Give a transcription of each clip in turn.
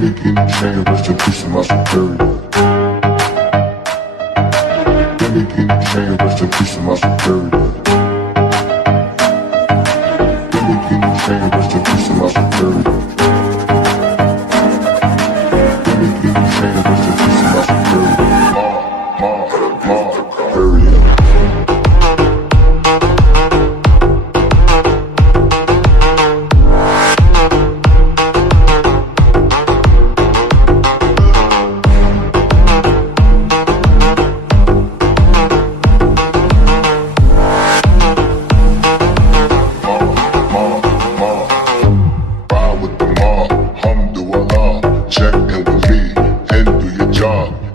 Give me key chain, rest in peace to my superior. Give me key chain, rest in peace to my superior. Give me key chain, rest in peace to my superior. Give me key chain, rest in peace to my superior. Superior.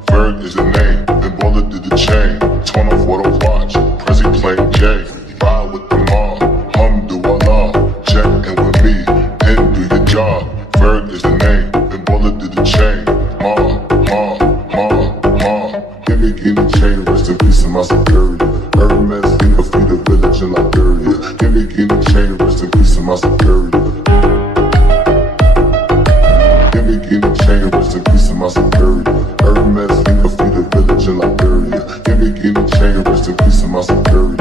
Ferg is the name, then bullet did the chain. Torn off what I watch, Prezi playing J. Ride with the mob, Alhamdulillah. Check in with me, and do your job. Ferg is the name, then bullet did the chain. Give me key the chain, rest in peace to my superior. Hermes, think of feed the village in Liberia. Give me key the chain, rest in peace to my superior. Give me key the chain, rest in peace to my superior. Hermes, think of feed the village in Liberia. Give me key the chain, rest in peace to my superior.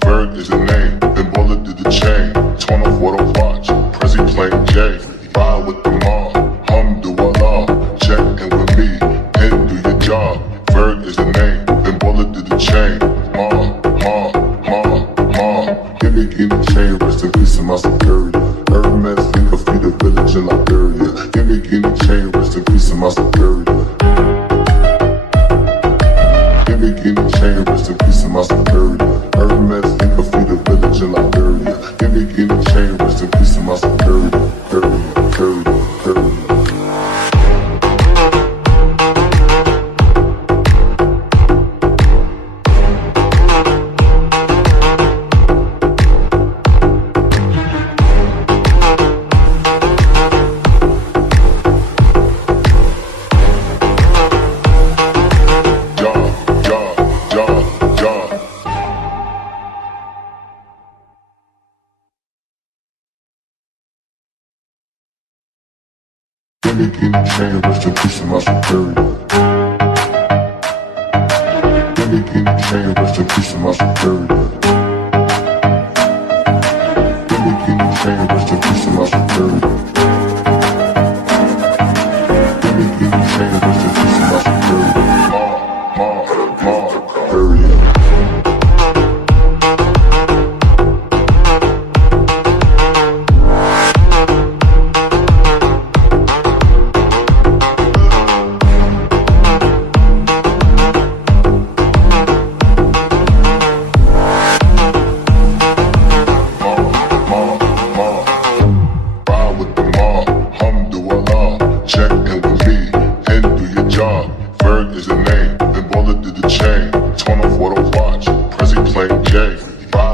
Ferg is the name, then bullet did the chain. Torn off what I watch, Prezi playing J. Ride with the mob, Alhamdulillah. Check in with me, and do your job. Ferg is the name, then bullet did the chain. Give me key the chain, rest in peace to my superior. Hermes, think of feed the village in Liberia. Give me key the chain, rest in peace to my superior. Give me key the chain, rest in peace to my superior. Hermes, think of feed the village in Liberia. Give me key the chain, rest in peace to my superior. Give me key the chain, rest in peace to my superior. Give me key the chain, rest in peace to my superior. Give me key the chain, rest in peace to my superior.